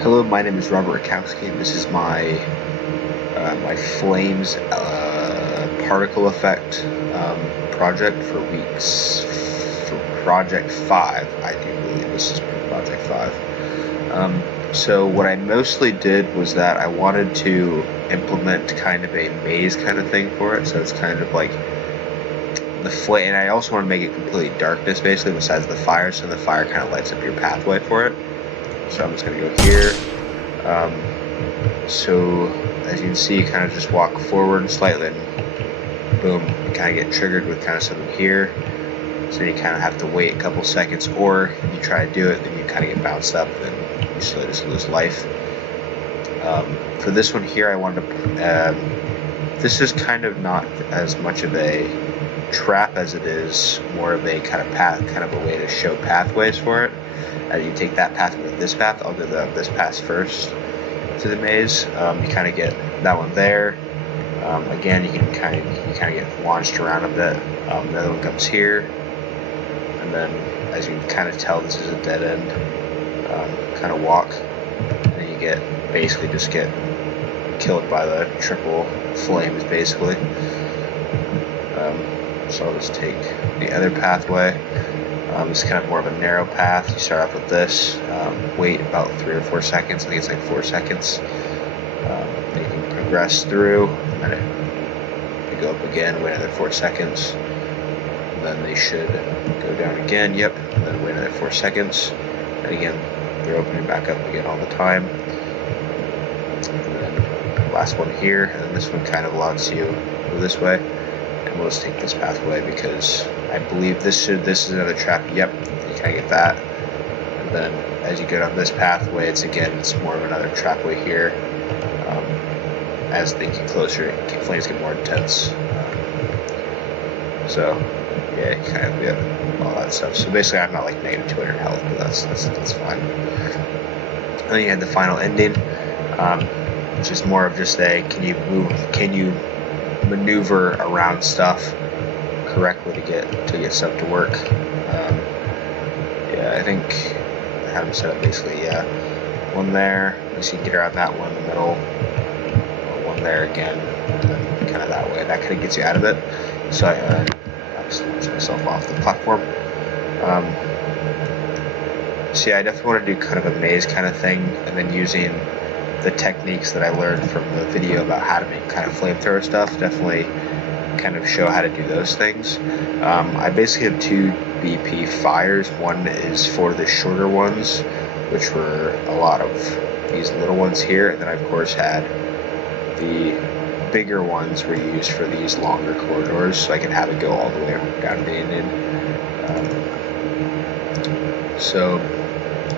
Hello, my name is Robert Rakowski, and this is my Flames particle effect project for Project 5. I do believe this is Project 5. So what I mostly did was that I wanted to implement kind of a maze kind of thing for it. So it's kind of like the flame, and I also want to make it completely darkness, basically, besides the fire, so the fire kind of lights up your pathway for it. So I'm just going to go here. So as you can see, you kind of just walk forward slightly, and boom, you kind of get triggered with kind of something here. So you kind of have to wait a couple seconds, or if you try to do it, then you kind of get bounced up, and you slowly just lose life. For this one here, I wanted to. This is kind of not as much of a trap as it is more of a kind of a way to show pathways for it. As you take that path with this path, I'll do this path first to the maze. You kind of get that one there. Again, you kind of get launched around a bit. The other one comes here, and then as you can kind of tell, this is a dead end. Kind of walk, and you basically just get killed by the triple flames, basically. So I'll just take the other pathway. It's kind of more of a narrow path. You start off with this, wait about 3 or 4 seconds. I think it's like 4 seconds. Then you can progress through, and then you go up again, wait another 4 seconds. And then they should go down again, yep, and then wait another 4 seconds. And again, they're opening back up again all the time. And then last one here, and then this one kind of locks you go this way. And we'll just take this pathway because I believe this is another trap. Yep, you kind of get that. And then as you go down this pathway, it's more of another trap way here. As things get closer, flames get more intense. So yeah, you kind of get all that stuff. So basically, I'm not like negative 200 health, but that's fine. And then you had the final ending, which is more of just can you maneuver around stuff correctly to get stuff to work. Yeah, I think I have them set up basically. Yeah, one there, so you can get around that one in the middle. One there again, and then kind of that way. That kind of gets you out of it. So I just launched myself off the platform. So yeah, I definitely want to do kind of a maze kind of thing, and then using the techniques that I learned from the video about how to make kind of flamethrower stuff, definitely kind of show how to do those things. I basically have 2 BP fires. One is for the shorter ones, which were a lot of these little ones here, and then I of course had the bigger ones were used for these longer corridors, so I can have it go all the way down to the end. So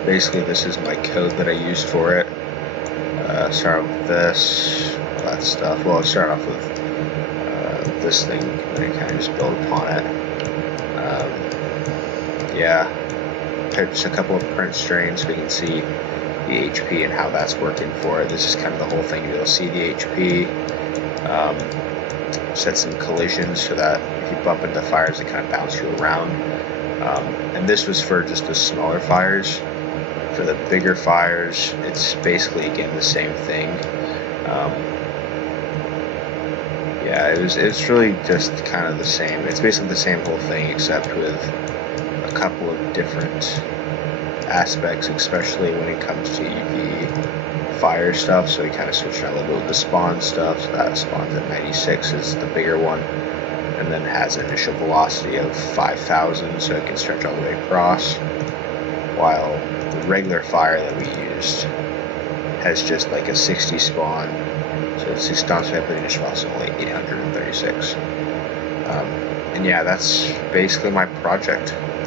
basically this is my code that I used for it. Start off with this, all that stuff. Well, I'll start off with this thing, and then kind of just build upon it. Yeah, just a couple of print strains so we can see the HP and how that's working for it. This is kind of the whole thing. You'll see the HP. Set some collisions so that if you bump into fires, they kind of bounce you around. And this was for just the smaller fires. For the bigger fires, it's basically again the same thing. Yeah, it was really just kind of the same. It's basically the same whole thing, except with a couple of different aspects, especially when it comes to the fire stuff. So we kind of switched around a little bit with the spawn stuff. So that spawns at 96 is the bigger one, and then has an initial velocity of 5,000, so it can stretch all the way across. While the regular fire that we used has just like a 60 spawn, so it's 6 times the initial velocity only 836. And yeah, that's basically my project.